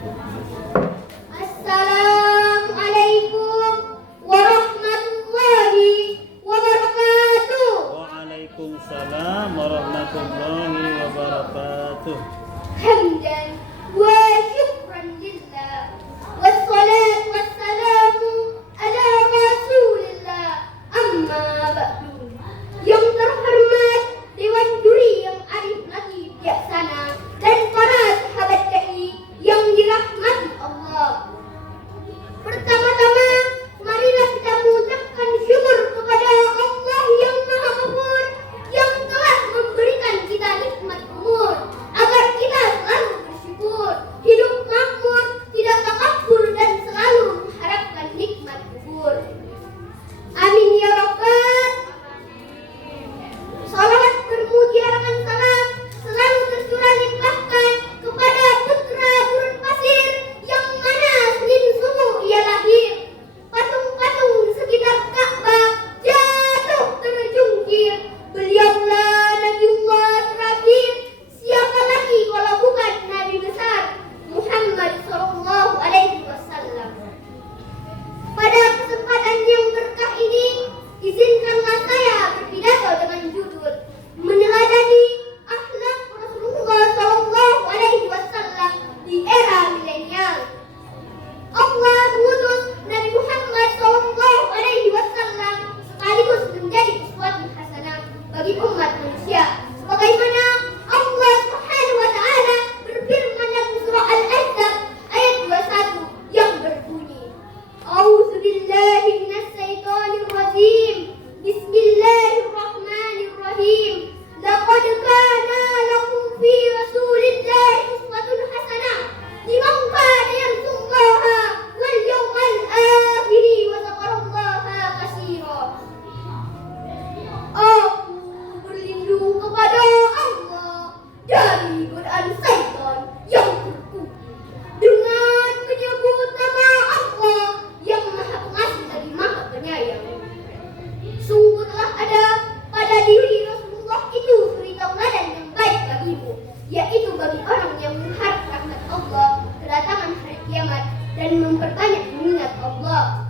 Assalamualaikum warahmatullahi wabarakatuh. Waalaikumsalam warahmatullahi wabarakatuh. Hamdan wa syukran lillah. Wassalatu wassalamu ala rasulillah. Amma ba'du. Yang terhormat Dewan Juri yang arif lagi bijaksana dan para sahabat dai yang dirahmati Allah. Pertama-tama, marilah kita mengucapkan syukur kepada Allah yang Maha Ghafur yang telah memberikan kita nikmat umur agar kita selalu bersyukur, hidup makmur, tidak takabur dan selalu mengharapkan nikmat kubur. Amin ya rabbal. Salawat bermuji-arakan salam selalu tercurah limpahkan kepada putra gurun pasir yang mana Senin subuh ia lahir. Patung-patung di sekitar Ka'bah jatuh terjungkir. Beliaulah Nabiullah terakhir. Siapa lagi kalau bukan Nabi besar Muhammad sallallahu alaihi wasallam. Pada kesempatan yang berkah ini, izinkanlah saya berpidato dengan judul Meneladani Akhlak Rasulullah sallallahu alaihi wasallam di era milenial. Allah mengutus Nabi Muhammad sallallahu alaihi wasallam sekaligus menjadi uswatun hasanah bagi umat manusia. Sebagaimana Allah Subhanahu wa taala berfirman dalam surah Al-Ahzab ayat 21 yang berbunyi, A'udzu billahi minasy syaithanir rajim. Bismillahirrahmanirrahim. Laqad kana lakum fi Rasulillahi uswatun hasanah liman kana yarjullaha wal yawmal akhir wa dzakarallaha katsira. Aku berlindung kepada Allah dari godaan syaitan yang terkutuk dengan menyebut nama Allah yang Maha Pengasih lagi Maha Penyayang. Sungguh telah ada pada diri Rasulullah itu suri tauladan yang baik bagimu, yaitu bagi orang yang mengharap rahmat Allah, kedatangan hari kiamat, dan memperbanyak mengingat Allah.